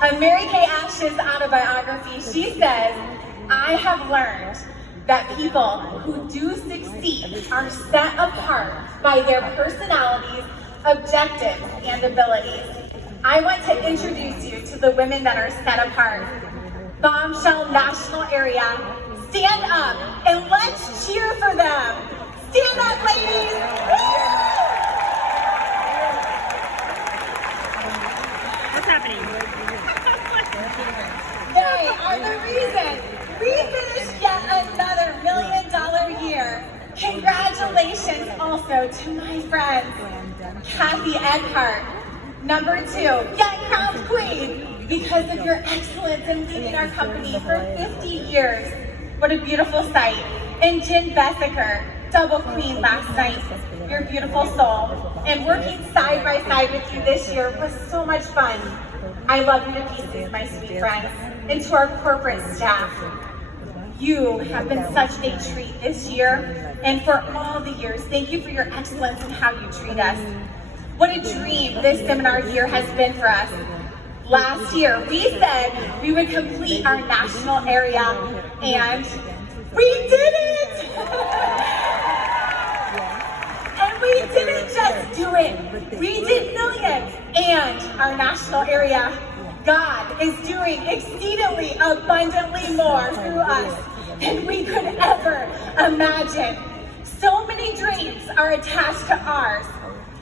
Mary Kay Ash's autobiography, she says, I have learned that people who do succeed are set apart by their personalities, objectives, and abilities. I want to introduce you to the women that are set apart. Bombshell National Area, stand up and let's cheer for them. Stand up, ladies. What's happening? They are the reason we finished yet another $1 million year. Congratulations also to my friends, Kathy Eckhart, number 2, yet crowned queen because of your excellence in leading our company for 50 years. What a beautiful sight. And Jen Bessiker, double queen last night, your beautiful soul. And working side by side with you this year was so much fun. I love you to pieces, my sweet friends. And to our corporate staff, you have been such a treat this year and for all the years. Thank you for your excellence in how you treat us. What a dream this seminar year has been for us. Last year, we said we would complete our national area, and we did it! And we didn't just do it, we did millions. And our national area, God is doing exceedingly abundantly more through us than we could ever imagine. So many dreams are attached to ours.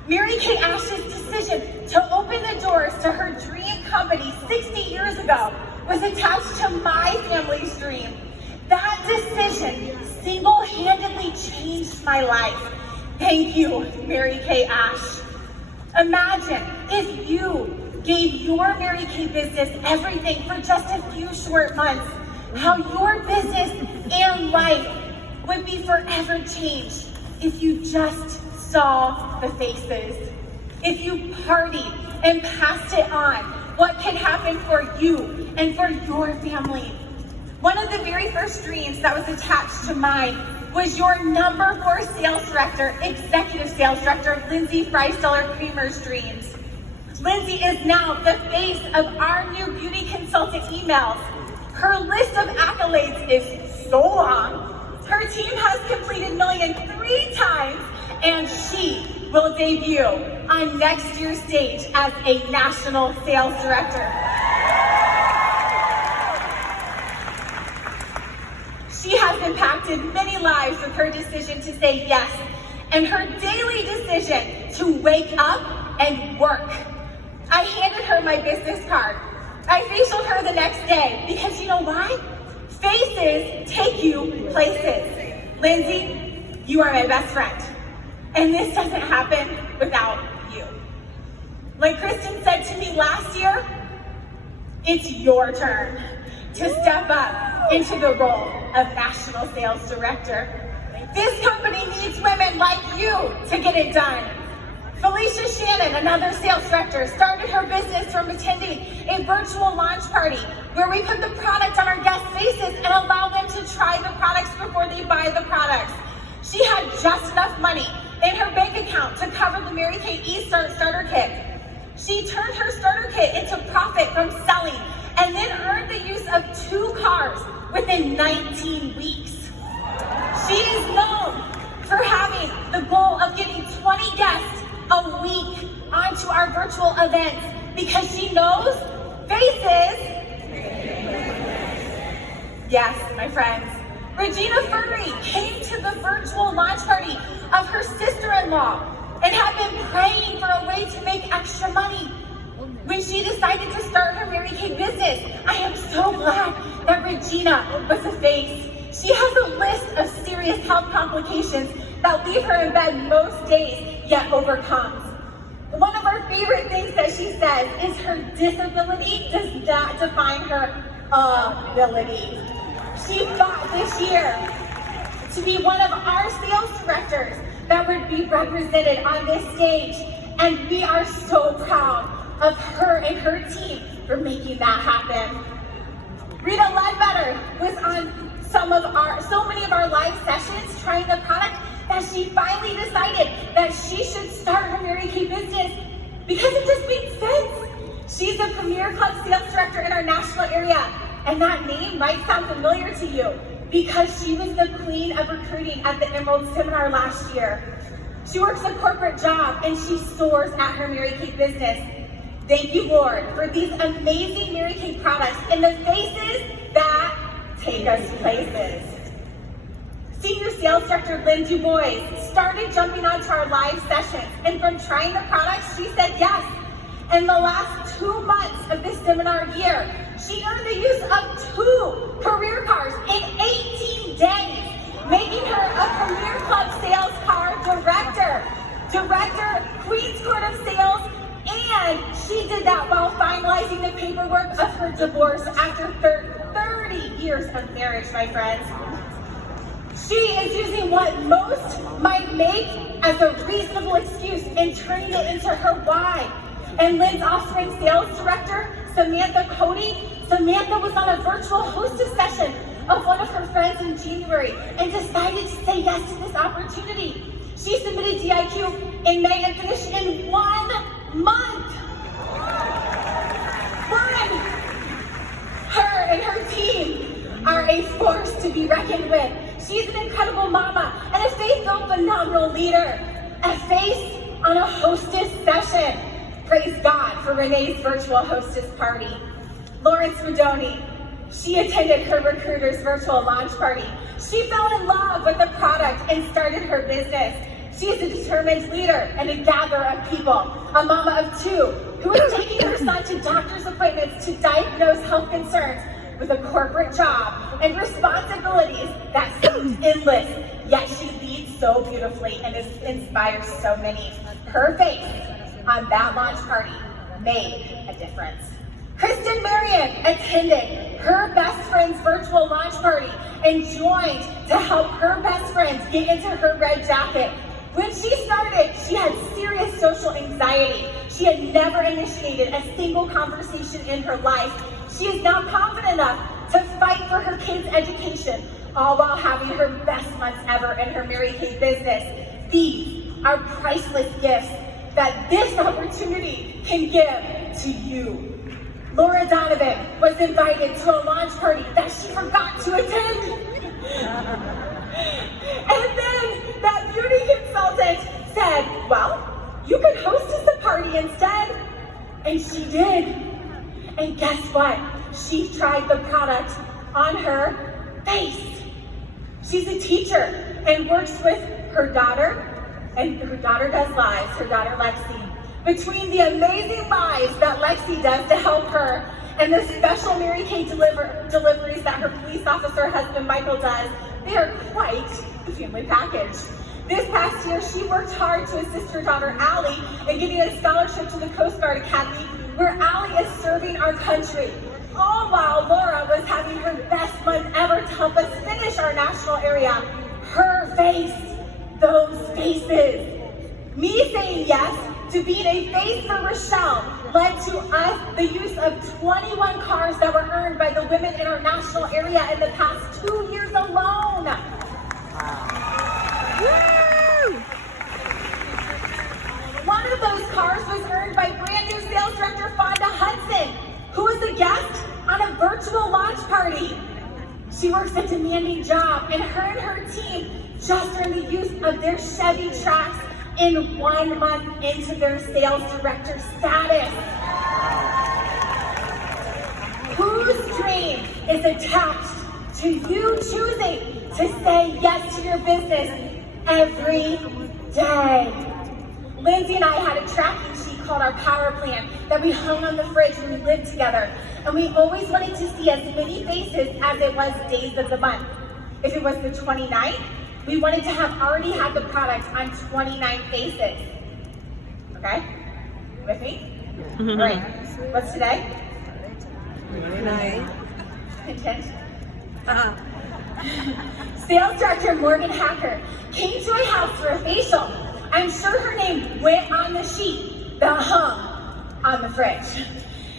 Mary Kay Ash's decision to open the doors to her dream company 60 years ago was attached to my family's dream. That decision single-handedly changed my life. Thank you, Mary Kay Ash. Imagine if you gave your Mary Kay business everything for just a few short months, how your business and life would be forever changed if you just saw the faces. If you partied and passed it on, what can happen for you and for your family? One of the very first dreams that was attached to mine was your number 4 sales director, executive sales director, Lindsay Freisteller Creamer's dreams. Lindsay is now the face of our new beauty consultant emails. Her list of accolades is so long. Her team has completed million 3 times, and she will debut on next year's stage as a national sales director. She has impacted many lives with her decision to say yes, and her daily decision to wake up and work. I handed her my business card. I facialed her the next day because you know why? Faces take you places. Lindsay, you are my best friend. And this doesn't happen without you. Like Kristen said to me last year, it's your turn to step up into the role of National Sales Director. This company needs women like you to get it done. Felicia Shannon, another sales director, started her business from attending a virtual launch party where we put the product on our guests' faces and allow them to try the products before they buy the products. She had just enough money in her bank account to cover the Mary Kay eStart starter kit. She turned her starter kit into profit from selling and then earned the use of 2 cars within 19 weeks. She is known for having the goal of getting 20 guests a week onto our virtual events because she knows faces. Yes, my friends. Regina Furry came to the virtual launch party of her sister-in-law and had been praying for a way to make extra money. When she decided to start her Mary Kay business, I am so glad that Regina was a face. She has a list of serious health complications that leave her in bed most days, yet overcomes. One of her favorite things that she says is her disability does not define her ability. She fought this year to be one of our sales directors that would be represented on this stage, and we are so proud of her and her team for making that happen. Rita Ledbetter was on so many of our live sessions trying the product that she finally decided that she should start her Mary Kay business because it just made sense. She's the Premier Club Sales Director in our national area, and that name might sound familiar to you because she was the queen of recruiting at the Emerald Seminar last year. She works a corporate job and she soars at her Mary Kay business. Thank you, Lord, for these amazing Mary Kay products in the faces that take us places. Senior Sales Director Lynn DuBois started jumping onto our live sessions, and from trying the products, she said yes. In the last 2 months of this seminar year, she earned the use of 2 career cars in 18 days, making her a Premier Club Sales Car Director, Queen's Court of Sales, and she did that while finalizing the paperwork of her divorce after 30 years of marriage, my friends. She is using what most might make as a reasonable excuse and turning it into her why. And Lynn's offspring sales director, Samantha Cody, Samantha was on a virtual hostess session of one of her friends in January and decided to say yes to this opportunity. She submitted DIQ in May and finished in 1 month. Her and her team are a force to be reckoned with. She's an incredible mama and a faith-filled, phenomenal leader. A face on a hostess session. Praise God for Renee's virtual hostess party. Lawrence Madoni, she attended her recruiter's virtual launch party. She fell in love with the product and started her business. She is a determined leader and a gatherer of people, a mama of 2 who is taking her son to doctor's appointments to diagnose health concerns with a corporate job and responsibilities that seem endless, yet she leads so beautifully and inspires so many. Her face on that launch party made a difference. Kristen Marion attended her best friend's virtual launch party and joined to help her best friends get into her red jacket. When she started, she had serious social anxiety. She had never initiated a single conversation in her life. She is now confident enough to fight for her kids' education, all while having her best months ever in her Mary Kay business. These are priceless gifts that this opportunity can give to you. Laura Donovan was invited to a launch party that she forgot to attend. And then that beauty consultant said, well, you can hostess the party instead. And she did. And guess what? She tried the product on her face. She's a teacher and works with her daughter, and her daughter does lives, her daughter Lexi. Between the amazing lives that Lexi does to help her and the special Mary Kay deliveries that her police officer husband Michael does, they are quite the family package. This past year, she worked hard to assist her daughter Allie in getting a scholarship to the Coast Guard Academy, where Allie is serving our country. All while Laura was having her best month ever to help us finish our national area. Her face, those faces. Me saying yes to being a face for Rochelle led to us the use of 21 cars that were earned by the women in our national area in the past 2 years alone. Woo! One of those cars was earned by brand new sales director Fonda Hudson, who was a guest on a virtual launch party. She works a demanding job, and her team just earned the use of their Chevy trucks in 1 month into their sales director status. Whose dream is attached to you choosing to say yes to your business every day? Lindsay and I had a tracking sheet called our power plan that we hung on the fridge when we lived together. And we always wanted to see as many faces as it was days of the month. If it was the 29th, we wanted to have already had the product on 29 faces. Okay? With me? All right. What's today? 29. Content? Sales director Morgan Hacker came to my house for a facial. I'm sure her name went on the sheet that hung on the fridge.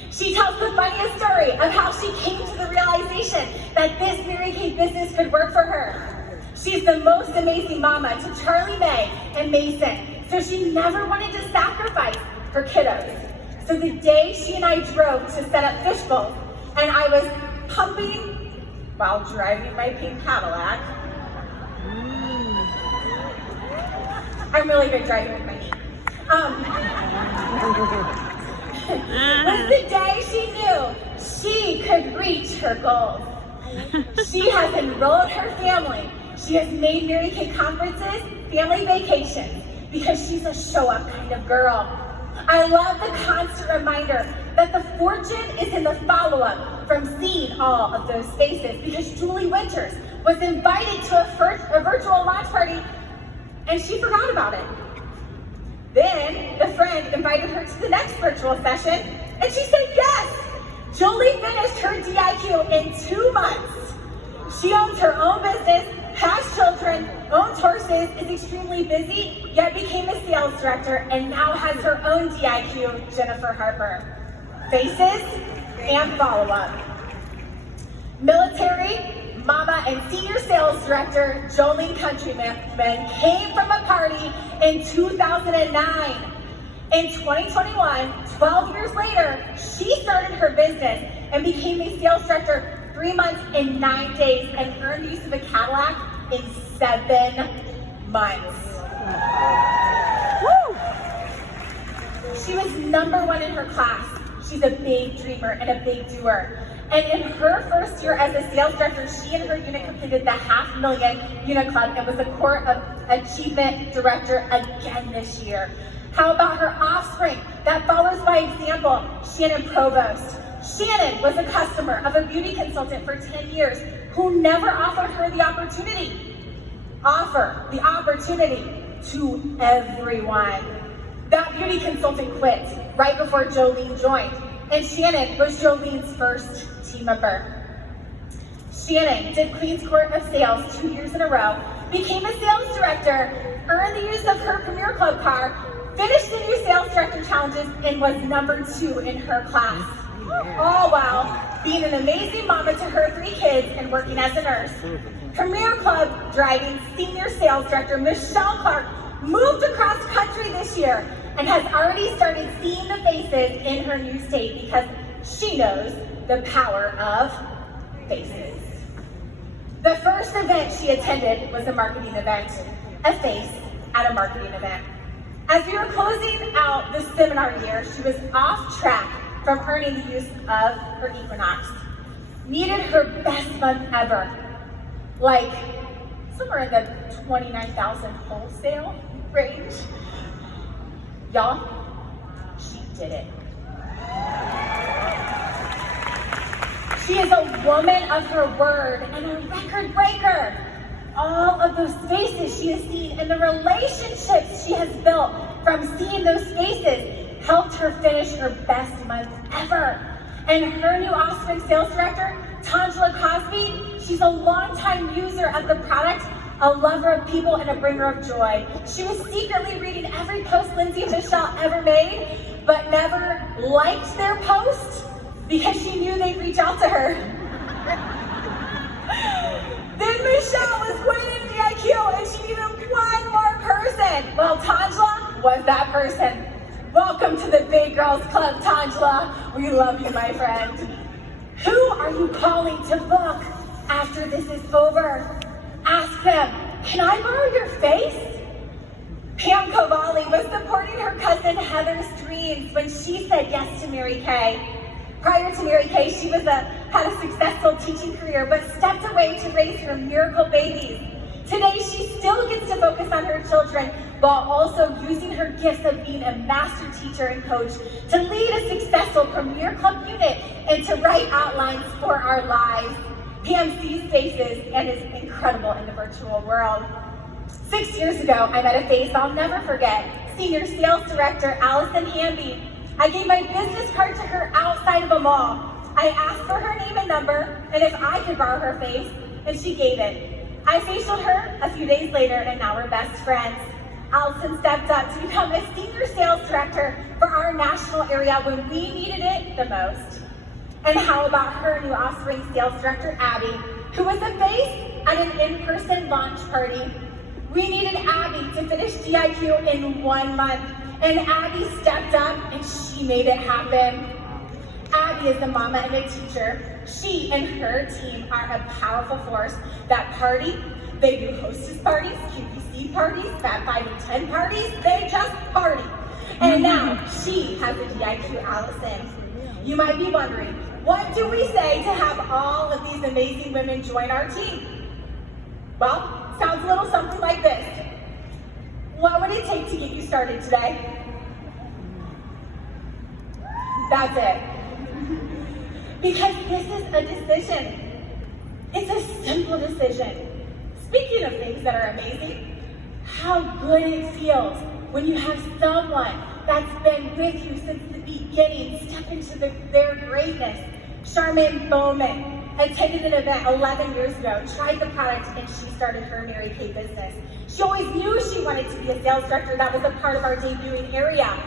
She tells the funniest story of how she came to the realization that this Mary Kay business could work for her. She's the most amazing mama to Charlie May and Mason, so she never wanted to sacrifice her kiddos. So the day she and I drove to set up fishbowls, and I was pumping while driving my pink Cadillac. I'm really good driving with my knee. Was the day she knew she could reach her goals. She has enrolled her family. She has made Mary Kay conferences, family vacations, because she's a show-up kind of girl. I love the constant reminder that the fortune is in the follow-up from seeing all of those faces, because Julie Winters was invited to a virtual launch party and she forgot about it. Then the friend invited her to the next virtual session and she said yes. Julie finished her DIQ in 2 months. She owns her own business, has children, owns horses, is extremely busy, yet became a sales director and now has her own DIQ, Jennifer Harper. Faces and follow-up. Military, mama, and senior sales director Jolene Countryman came from a party in 2009. In 2021, 12 years later, she started her business and became a sales director 3 months and 9 days and earned use of a Cadillac in 7 months. Woo! She was #1 in her class. She's a big dreamer and a big doer. And in her first year as a sales director, she and her unit completed the $500,000 unit club and was a Court of Achievement Director again this year. How about her offspring that follows by example, Shannon Provost. Shannon was a customer of a beauty consultant for 10 years who never offered her the opportunity. Offer the opportunity to everyone. That beauty consultant quit right before Jolene joined, and Shannon was Jolene's first team member. Shannon did Queen's Court of Sales 2 years in a row, became a sales director, earned the use of her Premier Club car, finished the new sales director challenges, and was #2 in her class. All while being an amazing mama to her 3 kids and working as a nurse. Premier Club driving senior sales director Michelle Clark moved across country this year and has already started seeing the faces in her new state because she knows the power of faces. The first event she attended was a marketing event, a face at a marketing event. As we were closing out the seminar year, she was off track from earning the use of her Equinox. Needed her best month ever, like somewhere in the 29,000 wholesale range. Y'all, she did it. She is a woman of her word and a record breaker. All of those faces she has seen and the relationships she has built from seeing those faces helped her finish her best month ever. And her new offspring sales director, Tangela Cosby, she's a longtime user of the product, a lover of people, and a bringer of joy. She was secretly reading every post Lindsay and Michelle ever made, but never liked their post because she knew they'd reach out to her. Then Michelle was winning the IQ and she needed 1 more person. Well, Tangela was that person. Welcome to the Big Girls Club, Tangela. We love you, my friend. Who are you calling to book after this is over? Ask them, can I borrow your face? Pam Cavalli was supporting her cousin Heather's dreams when she said yes to Mary Kay. Prior to Mary Kay, she had a successful teaching career, but stepped away to raise her miracle babies. Today, she still gets to focus on her children while also using her gifts of being a master teacher and coach to lead a successful Premier Club unit and to write outlines for our lives. Pam sees faces and is incredible in the virtual world. 6 years ago, I met a face I'll never forget, Senior Sales Director Allison Hamby. I gave my business card to her outside of a mall. I asked for her name and number and if I could borrow her face, and she gave it. I facialed her a few days later and now we're best friends. Allison stepped up to become a senior sales director for our national area when we needed it the most. And how about her new offspring sales director, Abby, who was a face at an in-person launch party. We needed Abby to finish DIQ in 1 month, And Abby stepped up and she made it happen. Abby is a mama and a teacher. She and her team are a powerful force that party. They do hostess parties, QVC parties, Fat 5 and 10 parties. They just party. And now she has a DIQ Allison. You might be wondering, what do we say to have all of these amazing women join our team? Well, sounds a little something like this. What would it take to get you started today? That's it. Because this is a decision. It's a simple decision. Speaking of things that are amazing, how good it feels when you have someone that's been with you since the beginning step into their greatness. Charmaine Bowman attended an event 11 years ago, tried the product, and she started her Mary Kay business. She always knew she wanted to be a sales director. That was a part of our debuting area.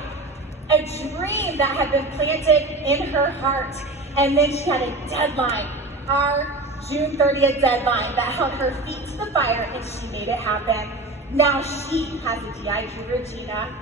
A dream that had been planted in her heart. And then she had a deadline, our June 30th deadline, that held her feet to the fire, and she made it happen. Now she has a DIQ Regina.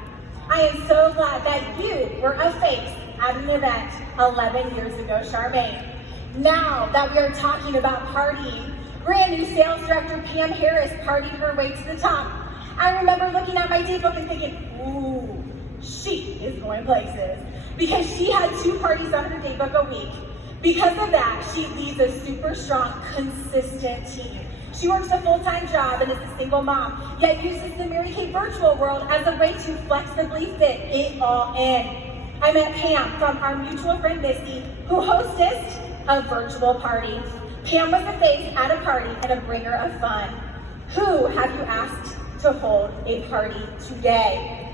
I am so glad that you were a face at an event 11 years ago, Charmaine. Now that we are talking about partying, brand new sales director Pam Harris partied her way to the top. I remember looking at my daybook and thinking, ooh, she is going places. Because she had 2 parties on her daybook a week. Because of that, she leads a super strong, consistent team. She works a full-time job and is a single mom, yet uses the Mary Kay virtual world as a way to flexibly fit it all in. I met Pam from our mutual friend Misty, who hostessed a virtual party. Pam was a face at a party and a bringer of fun. Who have you asked to hold a party today?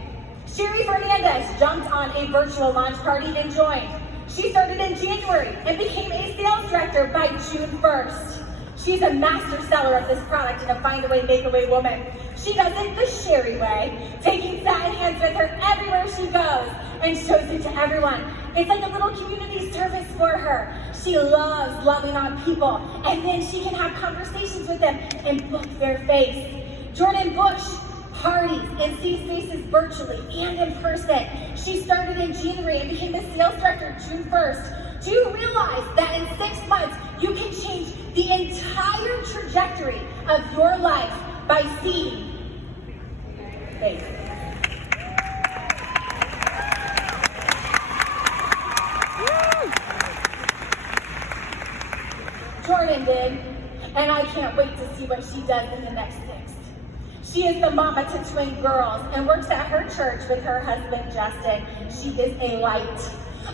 Sherry Fernandez jumped on a virtual launch party and joined. She started in January and became a sales director by June 1st. She's a master seller of this product and a find a way, make a way woman. She does it the Sherry way, taking satin hands with her everywhere she goes and shows it to everyone. It's like a little community service for her. She loves loving on people, and then she can have conversations with them and book their face. Jordan Bush parties and sees faces virtually and in person. She started in January and became a sales director June 1st. Do you realize that in 6 months, you can change the entire trajectory of your life by seeing faces? Jordan did, and I can't wait to see what she does in the next 6. She is the mama to twin girls and works at her church with her husband, Justin. She is a light.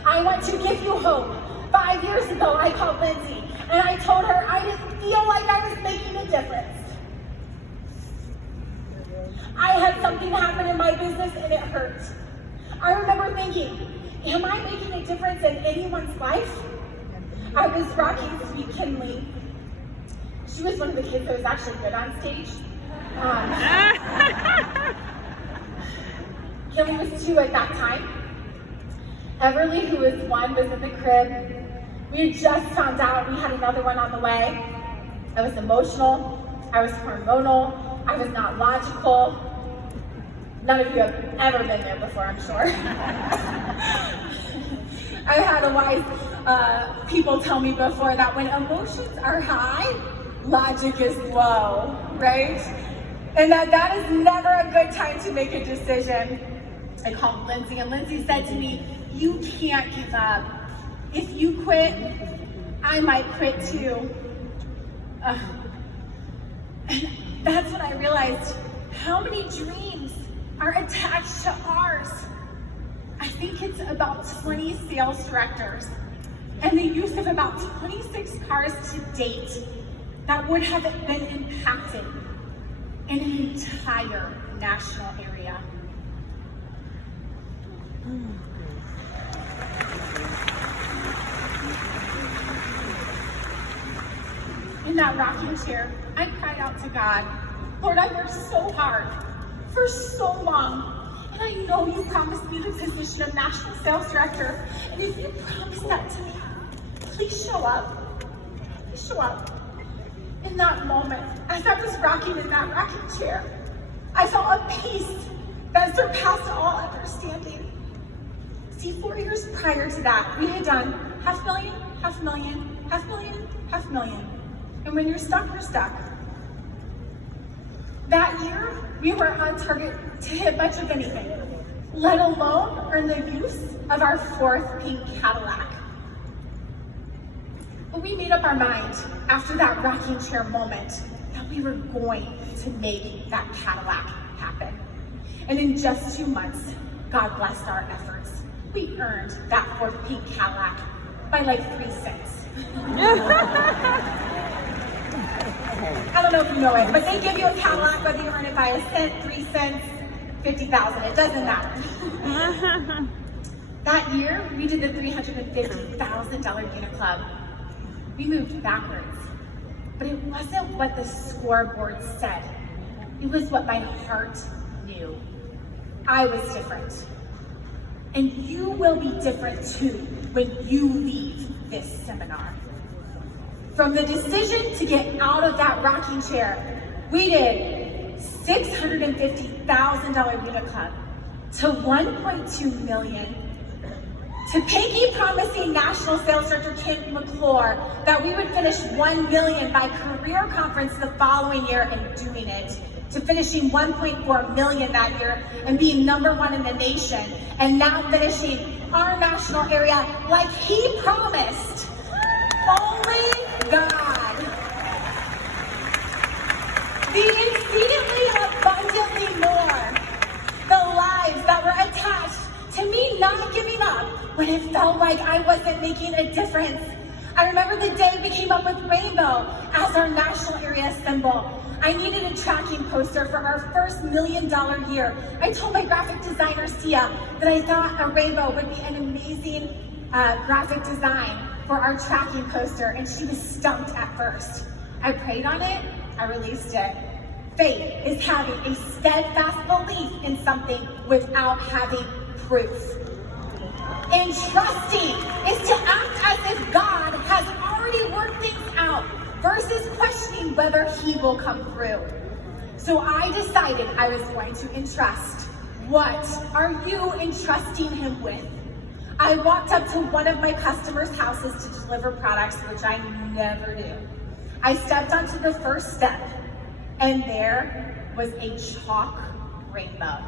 I want to give you hope. 5 years ago, I called Lindsay and I told her I didn't feel like I was making a difference. I had something happen in my business and it hurt. I remember thinking, am I making a difference in anyone's life? I was rocking Sweet Kinley. She was one of the kids that was actually good on stage. Kinley was 2 at that time. Everly, who was 1, was in the crib. We had just found out we had another one on the way. I was emotional. I was hormonal. I was not logical. None of you have ever been there before, I'm sure. I've had a wise people tell me before that when emotions are high, logic is low, right? And that is never a good time to make a decision. I called Lindsay, and Lindsay said to me, you can't give up. If you quit, I might quit too. And that's when I realized how many dreams are attached to ours. I think it's about 20 sales directors and the use of about 26 cars to date that would have been impacted in an entire national area. In that rocking chair, I cried out to God, Lord, I worked so hard for so long, and I know you promised me the position of National Sales Director, and if you promised that to me, please show up. Please show up. In that moment, as I was rocking in that rocking chair, I felt a peace that surpassed all understanding. See, 4 years prior to that, we had done $500,000, $500,000, $500,000, $500,000. And when you're stuck, you're stuck. That year, we were on target to hit much of anything, let alone earn the use of our 4th pink Cadillac. But we made up our mind after that rocking chair moment that we were going to make that Cadillac happen. And in just 2 months, God blessed our efforts. We earned that 4th pink Cadillac by like 3 cents. I don't know if you know it, but they give you a Cadillac whether you earn it by a cent, 3 cents, 50,000. It doesn't matter. That year, we did the $350,000 unit club. We moved backwards, but it wasn't what the scoreboard said. It was what my heart knew. I was different. And you will be different too when you leave this seminar. From the decision to get out of that rocking chair, we did $650,000 unit club to $1.2 million, to Pinky promising National Sales Director Kim McClure that we would finish $1 million by career conference the following year and doing it, to finishing $1.4 million that year and being #1 in the nation, and now finishing our national area like he promised. Only God. The exceedingly abundantly more. The lives that were attached to me not giving up when it felt like I wasn't making a difference. I remember the day we came up with rainbow as our national area symbol. I needed a tracking poster for our first $1 million year. I told my graphic designer, Sia, that I thought a rainbow would be an amazing graphic design for our tracking poster, and she was stumped at first. I prayed on it, I released it. Faith is having a steadfast belief in something without having proof. And trusting is to act as if God has already worked things out versus questioning whether he will come through. So I decided I was going to entrust. What are you entrusting him with? I walked up to one of my customers' houses to deliver products, which I never do. I stepped onto the first step, and there was a chalk rainbow.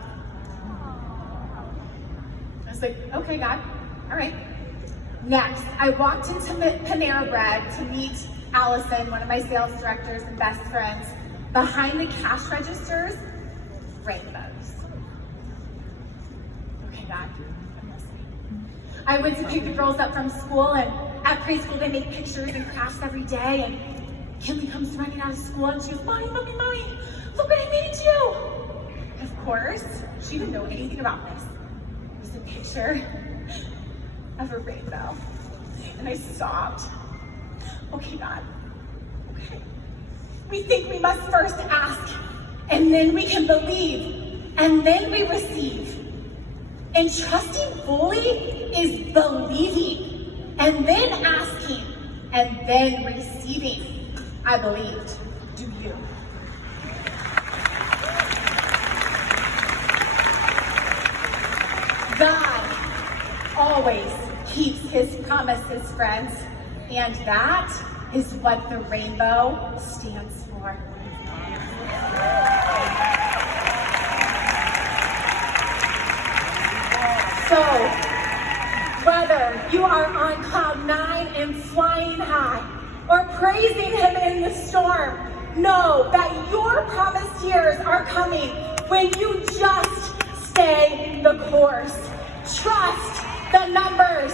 I was like, okay, God, all right. Next, I walked into Panera Bread to meet Allison, one of my sales directors and best friends. Behind the cash registers, rainbows. Okay, God, I'm listening. I went to pick the girls up from school, and at preschool they make pictures and crafts every day, and Kinley comes running out of school and she goes, Mommy, Mommy, Mommy, look what I made you. Of course, she didn't know anything about this. It was a picture of a rainbow. And I stopped. Okay, God, okay. We think we must first ask, and then we can believe, and then we receive. And trusting fully is believing, and then asking, and then receiving. I believed. Do you? God always keeps his promises, friends, and that is what the rainbow stands for. So, whether you are on cloud 9 and flying high, or praising him in the storm, know that your promised years are coming when you just stay the course. Trust the numbers,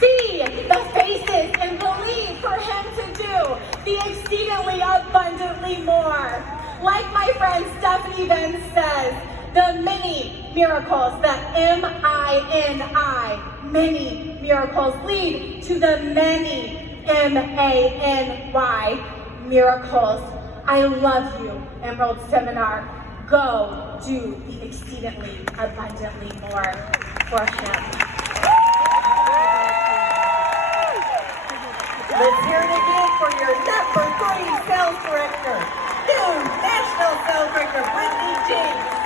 see the faces, and believe for him to do the exceedingly abundantly more. Like my friend Stephanie then says, the many miracles, the M-I-N-I, many miracles lead to the many M-A-N-Y, miracles. I love you, Emerald Seminar. Go do the exceedingly abundantly more for him. Let's hear it again for your #3 sales director, new National Sales Director, Brittani Jenks.